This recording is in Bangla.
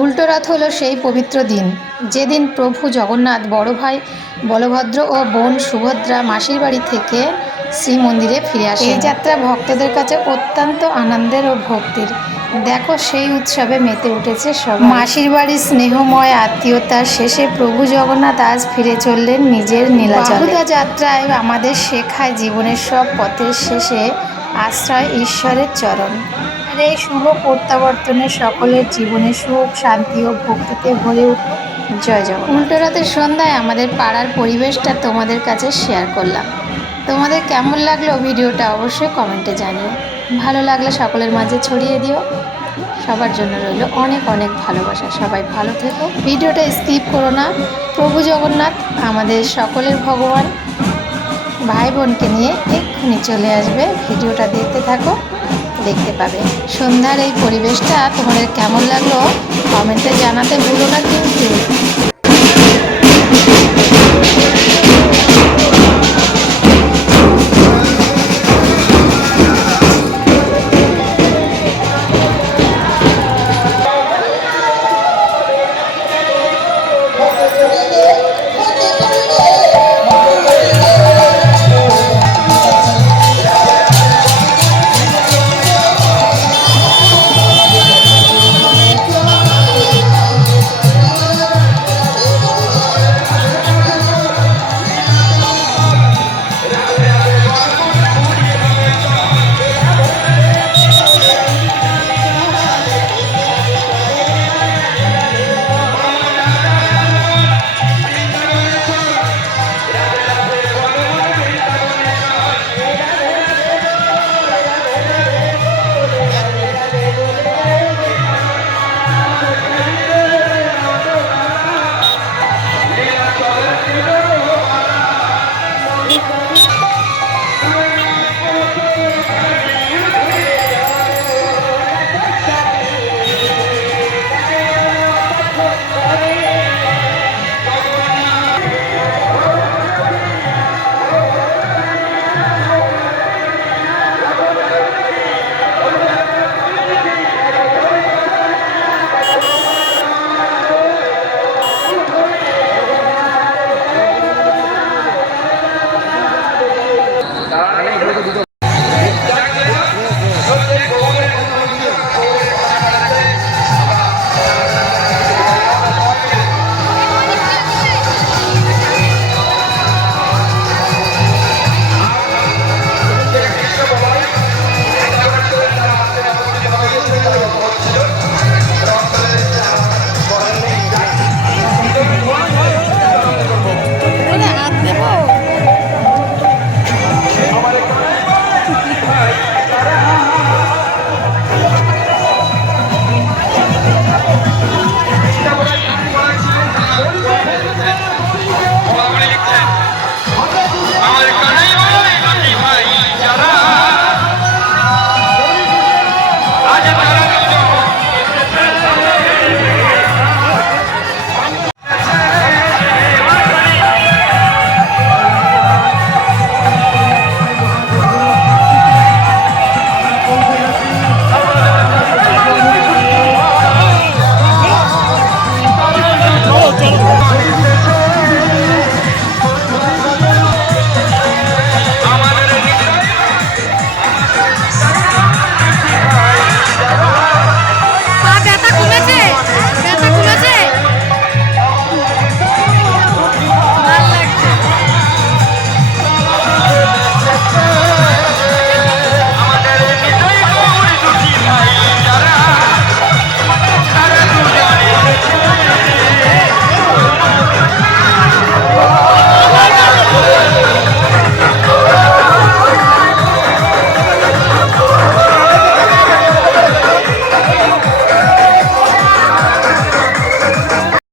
উল্টো রথ হলো সেই পবিত্র দিন, যেদিন প্রভু জগন্নাথ বড় ভাই বলভদ্র ও বোন সুভদ্রা মাসির বাড়ি থেকে শ্রীমন্দিরে ফিরে আসে। এই যাত্রা ভক্তদের কাছে অত্যন্ত আনন্দের ও ভক্তির। দেখো, সেই উৎসবে মেতে উঠেছে সবাই। মাসির বাড়ির স্নেহময় আত্মীয়তার শেষে প্রভু জগন্নাথ আজ ফিরে চললেন নিজের নীলাচলে। বাহুদা যাত্রায় আমাদের শেখায় জীবনের সব পথের শেষে আশ্রয় ঈশ্বরের চরণ। আর এই শুভ প্রত্যাবর্তনে সকলের জীবনে সুখ, শান্তি ও ভক্তিতে ভরে উঠুক। জয় জগন্নাথ। উল্টো রথের সন্ধ্যায় আমাদের পাড়ার পরিবেশটা তোমাদের কাছে শেয়ার করলাম। তোমাদের কেমন লাগলো ভিডিওটা অবশ্যই কমেন্টে জানিও। ভালো লাগলে সকলের মাঝে ছড়িয়ে দিও। সবার জন্য রইল অনেক অনেক ভালোবাসা। সবাই ভালো থেকো, ভিডিওটা স্কিপ করো না। প্রভু জগন্নাথ আমাদের সকলের ভগবান, ভাই বোনকে নিয়ে এক্ষুনি চলে আসবে। ভিডিওটা দেখতে থাকো, দেখতে পাবে। সন্ধ্যার এই পরিবেশটা তোমাদের কেমন লাগলো কমেন্টে জানাতে ভুলো না কিন্তু।